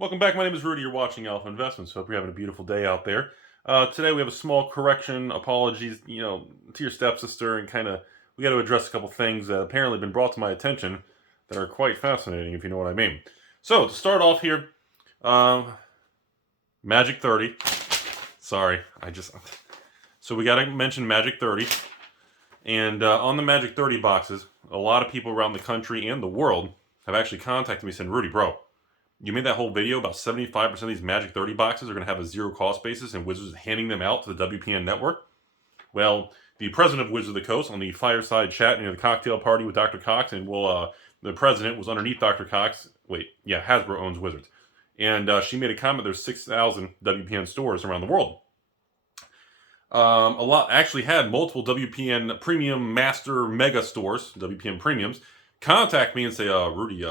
Welcome back. My name is Rudy. You're watching Alpha Investments. Hope you're having a beautiful day out there. Today we have a small correction, apologies, to your stepsister, and we got to address a couple things that apparently have been brought to my attention that are quite fascinating, if you know what I mean. So to start off here, Magic 30. Sorry, so we got to mention Magic 30, and on the Magic 30 boxes, a lot of people around the country and the world have actually contacted me saying, Rudy, bro, you made that whole video about 75% of these Magic 30 boxes are going to have a zero cost basis and Wizards handing them out to the WPN network. Well, the president of Wizards of the Coast on the fireside chat near the cocktail party with Dr. Cox, and the president was underneath Dr. Cox. Hasbro owns Wizards. And she made a comment, there's 6,000 WPN stores around the world. A lot actually had multiple WPN Premium Master Mega stores, WPN Premiums, contact me and say, Rudy,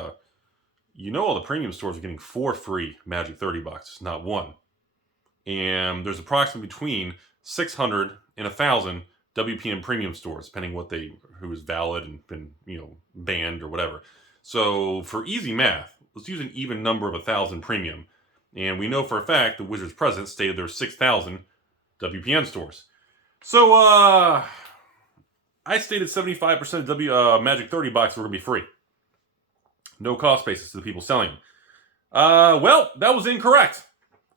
all the premium stores are getting 4 free Magic 30 boxes, not 1. And there's approximately between 600 and 1,000 WPN premium stores, depending who is valid and been, banned or whatever. So for easy math, let's use an even number of 1,000 premium. And we know for a fact the Wizards president stated there's 6,000 WPN stores. So I stated 75% of Magic 30 boxes were going to be free. No cost basis to the people selling them. Well, that was incorrect.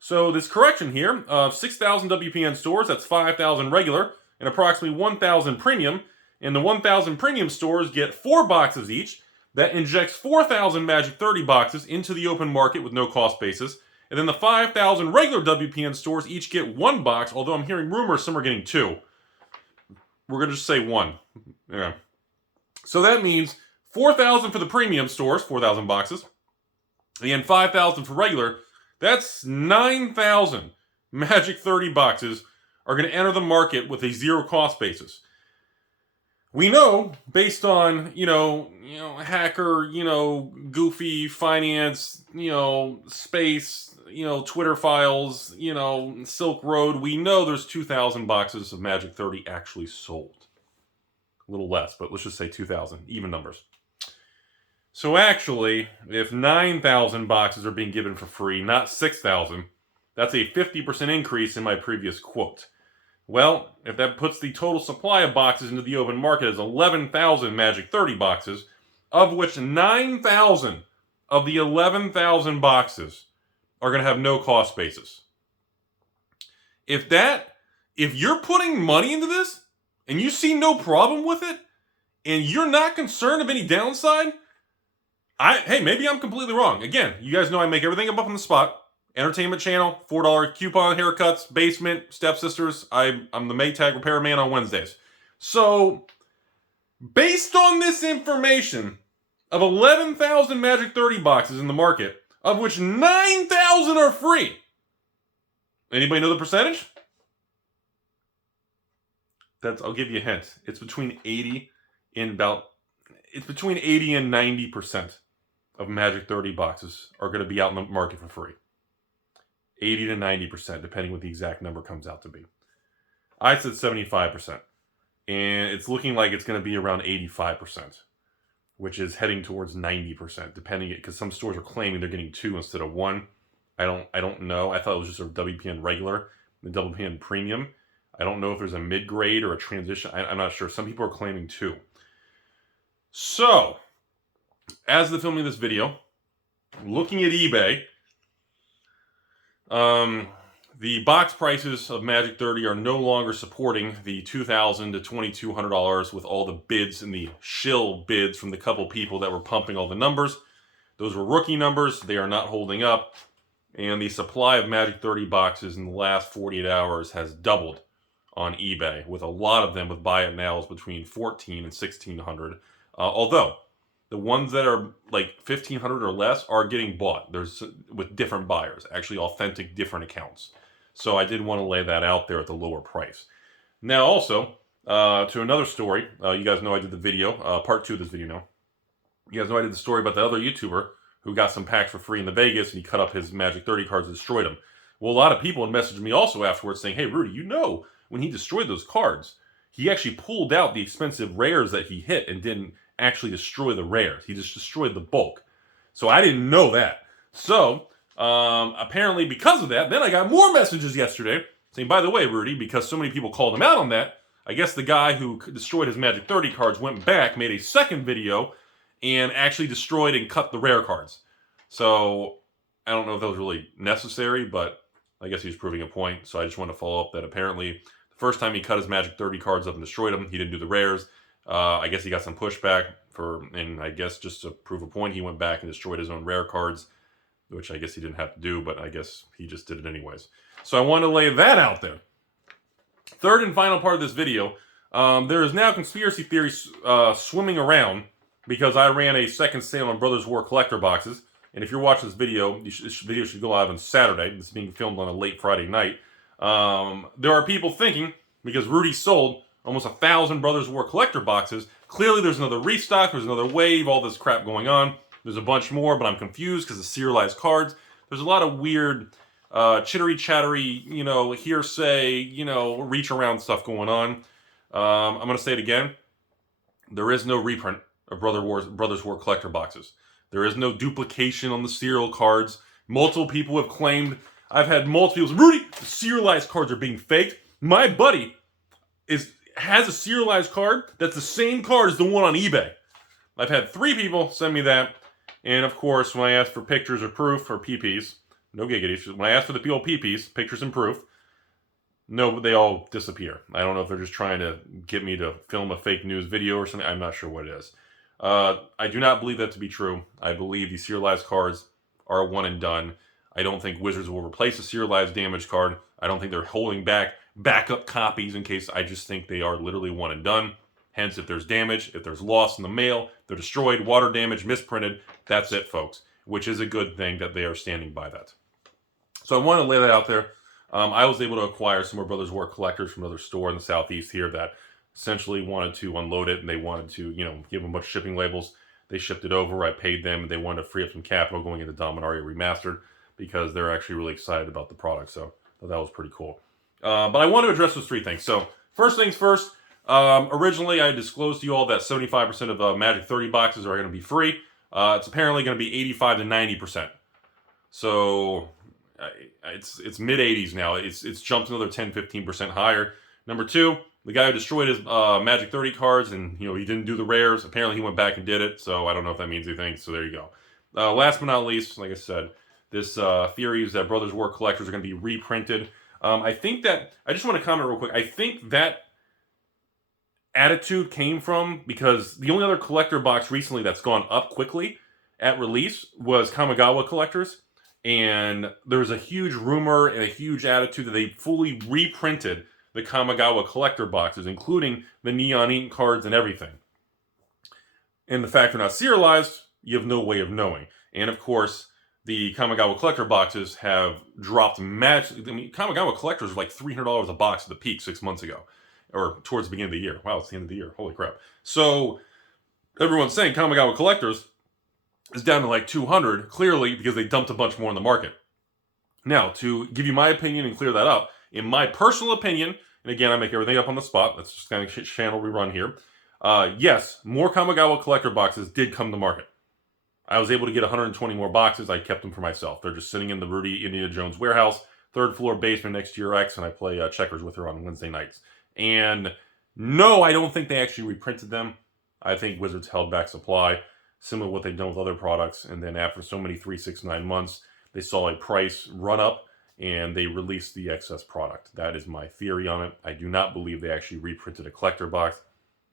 So this correction here of 6,000 WPN stores, that's 5,000 regular and approximately 1,000 premium. And the 1,000 premium stores get 4 boxes each. That injects 4,000 Magic 30 boxes into the open market with no cost basis. And then the 5,000 regular WPN stores each get 1 box, although I'm hearing rumors some are getting 2. We're going to just say 1. Yeah. So that means 4,000 for the premium stores, 4,000 boxes, and 5,000 for regular. That's 9,000 Magic 30 boxes are going to enter the market with a zero cost basis. We know, based on, hacker, goofy finance, space, Twitter files, Silk Road, we know there's 2,000 boxes of Magic 30 actually sold. A little less, but let's just say 2,000, even numbers. So actually, if 9,000 boxes are being given for free, not 6,000, that's a 50% increase in my previous quote. Well, if that puts the total supply of boxes into the open market as 11,000 Magic 30 boxes, of which 9,000 of the 11,000 boxes are going to have no cost basis. If you're putting money into this, and you see no problem with it, and you're not concerned of any downside, maybe I'm completely wrong. Again, you guys know I make everything up on the spot. Entertainment channel, $4 coupon haircuts, basement, stepsisters. I'm the Maytag repairman on Wednesdays. So, based on this information of 11,000 Magic 30 boxes in the market, of which 9,000 are free. Anybody know the percentage? I'll give you a hint. It's between 80 and 90% of Magic 30 boxes are going to be out in the market for free. 80 to 90%, depending what the exact number comes out to be. I said 75%. And it's looking like it's going to be around 85%, which is heading towards 90%, because some stores are claiming they're getting 2 instead of 1. I don't know. I thought it was just a WPN regular, the WPN premium. I don't know if there's a mid-grade or a transition. I'm not sure. Some people are claiming 2. So, as of the filming of this video, looking at eBay, the box prices of Magic 30 are no longer supporting the $2,000 to $2,200 with all the bids and the shill bids from the couple people that were pumping all the numbers. Those were rookie numbers. They are not holding up. And the supply of Magic 30 boxes in the last 48 hours has doubled on eBay, with a lot of them with buy it nows between $1,400 and $1,600. Although the ones that are like $1,500 or less are getting bought. There's with different buyers, actually authentic different accounts. So I did want to lay that out there at the lower price. Now also, to another story, you guys know I did the video, part 2 of this video now. You guys know I did the story about the other YouTuber who got some packs for free in the Vegas and he cut up his Magic 30 cards and destroyed them. Well, a lot of people had messaged me also afterwards saying, hey Rudy, when he destroyed those cards, he actually pulled out the expensive rares that he hit and didn't actually destroy the rares. He just destroyed the bulk. So I didn't know that. So Apparently, because of that, then I got more messages yesterday saying, by the way, Rudy, because so many people called him out on that, I guess the guy who destroyed his Magic 30 cards went back, made a second video, and actually destroyed and cut the rare cards. So I don't know if that was really necessary, but I guess he was proving a point. So I just want to follow up that apparently the first time he cut his Magic 30 cards up and destroyed them, he didn't do the rares. I guess he got some pushback and I guess just to prove a point, he went back and destroyed his own rare cards, which I guess he didn't have to do, but I guess he just did it anyways. So I want to lay that out there. Third and final part of this video, there is now conspiracy theories swimming around because I ran a second sale on Brothers War collector boxes. And if you're watching this video, this video should go live on Saturday. This is being filmed on a late Friday night. There are people thinking, because Rudy sold almost 1,000 Brothers War collector boxes, clearly there's another restock, there's another wave, all this crap going on. There's a bunch more, but I'm confused because of serialized cards. There's a lot of weird, chittery, chattery, hearsay, reach around stuff going on. I'm going to say it again. There is no reprint of Brothers War collector boxes. There is no duplication on the serial cards. Multiple people have claimed, I've had multiple people say, Rudy, the serialized cards are being faked. My buddy has a serialized card that's the same card as the one on eBay. I've had 3 people send me that. And of course, when I ask for pictures or proof or PPs, no giggities, when I ask for the old PPs, pictures and proof, no, they all disappear. I don't know if they're just trying to get me to film a fake news video or something. I'm not sure what it is. I do not believe that to be true. I believe these serialized cards are one and done. I don't think Wizards will replace a serialized damage card. I don't think they're holding back backup copies in case. I just think they are literally one and done. Hence, if there's damage, if there's loss in the mail, they're destroyed, water damage, misprinted, that's it, folks. Which is a good thing that they are standing by that. So I want to lay that out there. I was able to acquire some more Brothers War collectors from another store in the Southeast here that essentially wanted to unload it and they wanted to, give them a bunch of shipping labels. They shipped it over. I paid them and they wanted to free up some capital going into Dominaria Remastered because they're actually really excited about the product. So that was pretty cool. But I want to address those 3 things. So first things first. Originally, I disclosed to you all that 75% of Magic 30 boxes are going to be free. It's apparently going to be 85 to 90%. So it's mid 80s now. It's jumped another 10-15% higher. Number 2, the guy who destroyed his Magic 30 cards and he didn't do the rares. Apparently, he went back and did it. So I don't know if that means anything. So there you go. Last but not least, like I said, this theory is that Brothers War collectors are going to be reprinted. I think that I just want to comment real quick. I think that attitude came from because the only other collector box recently that's gone up quickly at release was Kamigawa collectors, and there was a huge rumor and a huge attitude that they fully reprinted the Kamigawa collector boxes, including the neon ink cards and everything. And the fact they're not serialized, you have no way of knowing. And of course, the Kamigawa collector boxes have dropped magically. I mean, Kamigawa collectors were like $300 a box at the peak 6 months ago. Or towards the beginning of the year. Wow, it's the end of the year. Holy crap. So, everyone's saying Kamigawa collectors is down to like 200, clearly because they dumped a bunch more in the market. Now, to give you my opinion and clear that up, in my personal opinion, and again, I make everything up on the spot. That's just kind of channel we run here. Yes, more Kamigawa collector boxes did come to market. I was able to get 120 more boxes. I kept them for myself. They're just sitting in the Rudy Indiana Jones warehouse, 3rd floor basement next to your ex, and I play checkers with her on Wednesday nights. And no, I don't think they actually reprinted them. I think Wizards held back supply, similar to what they've done with other products. And then after so many 3, 6, 9 months, they saw a price run up and they released the excess product. That is my theory on it. I do not believe they actually reprinted a collector box.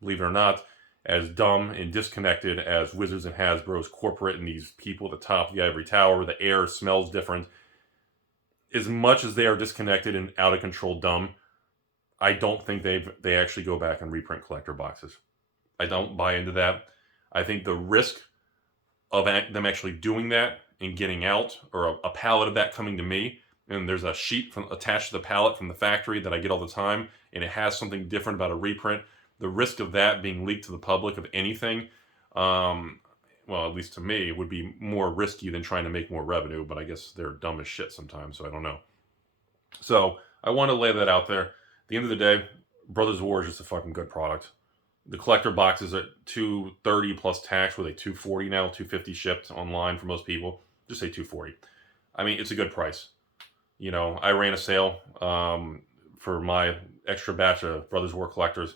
Believe it or not, as dumb and disconnected as Wizards and Hasbro's corporate and these people at the top of the ivory tower where the air smells different, as much as they are disconnected and out of control dumb, I don't think they actually go back and reprint collector boxes. I don't buy into that. I think the risk of them actually doing that and getting out, or a pallet of that coming to me, and there's a sheet attached to the pallet from the factory that I get all the time, and it has something different about a reprint. The risk of that being leaked to the public of anything, well, at least to me, would be more risky than trying to make more revenue, but I guess they're dumb as shit sometimes, so I don't know. So I want to lay that out there. At the end of the day, Brothers War is just a fucking good product. The collector boxes are $230 plus tax. Were they $240 now? $250 shipped online for most people. Just say $240. I mean, it's a good price. You know, I ran a sale for my extra batch of Brothers War Collectors.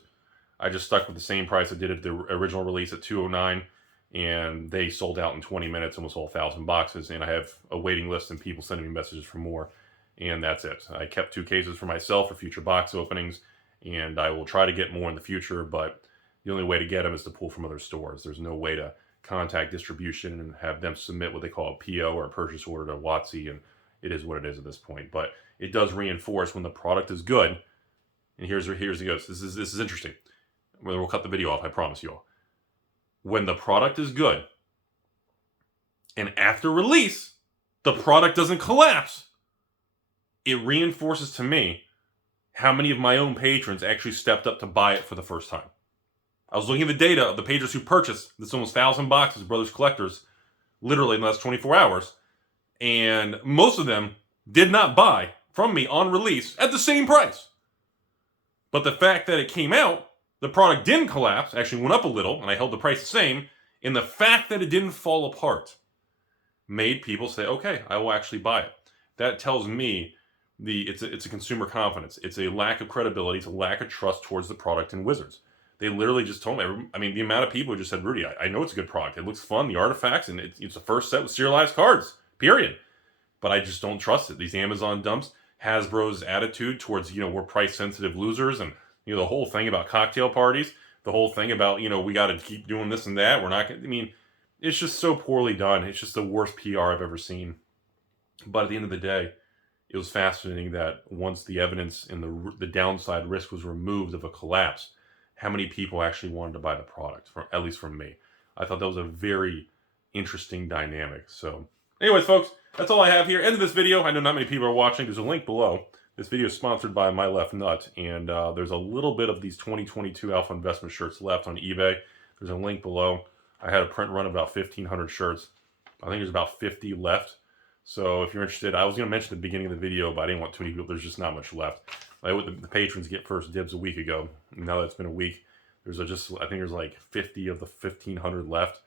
I just stuck with the same price I did at the original release at $209, and they sold out in 20 minutes, almost all 1,000 boxes, and I have a waiting list and people sending me messages for more, and that's it. I kept 2 cases for myself for future box openings, and I will try to get more in the future, but the only way to get them is to pull from other stores. There's no way to contact distribution and have them submit what they call a PO or a purchase order to WotC, and it is what it is at this point. But it does reinforce when the product is good. And here's the goes. This is interesting. We'll cut the video off, I promise you all. When the product is good, and after release, the product doesn't collapse, it reinforces to me how many of my own patrons actually stepped up to buy it for the first time. I was looking at the data of the patrons who purchased this almost 1,000 boxes of Brothers Collectors literally in the last 24 hours, and most of them did not buy from me on release at the same price. But the fact that it came out, the product didn't collapse, actually went up a little, and I held the price the same, and the fact that it didn't fall apart made people say, okay, I will actually buy it. That tells me it's a consumer confidence. It's a lack of credibility. It's a lack of trust towards the product in Wizards. They literally just told me, I mean, the amount of people who just said, Rudy, I know it's a good product. It looks fun, the artifacts, and it's the first set with serialized cards, period. But I just don't trust it. These Amazon dumps, Hasbro's attitude towards, we're price-sensitive losers, and, the whole thing about cocktail parties, the whole thing about, we got to keep doing this and that. We're not going to, I mean, it's just so poorly done. It's just the worst PR I've ever seen. But at the end of the day, it was fascinating that once the evidence and the downside risk was removed of a collapse, how many people actually wanted to buy the product, at least from me. I thought that was a very interesting dynamic. So anyways, folks, that's all I have here. End of this video. I know not many people are watching. There's a link below. This video is sponsored by My Left Nut, and there's a little bit of these 2022 Alpha Investment shirts left on eBay. There's a link below. I had a print run of about 1,500 shirts. I think there's about 50 left. So if you're interested, I was going to mention at the beginning of the video, but I didn't want too many people. There's just not much left. The patrons get first dibs a week ago. Now that it's been a week, I think there's like 50 of the 1,500 left.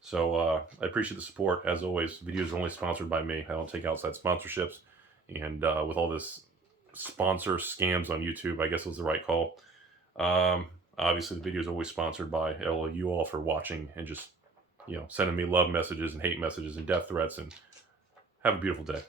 So I appreciate the support. As always, videos are only sponsored by me. I don't take outside sponsorships. And with all this sponsor scams on YouTube, I guess was the right call. Obviously, the video is always sponsored by you all for watching and just, sending me love messages and hate messages and death threats. And have a beautiful day.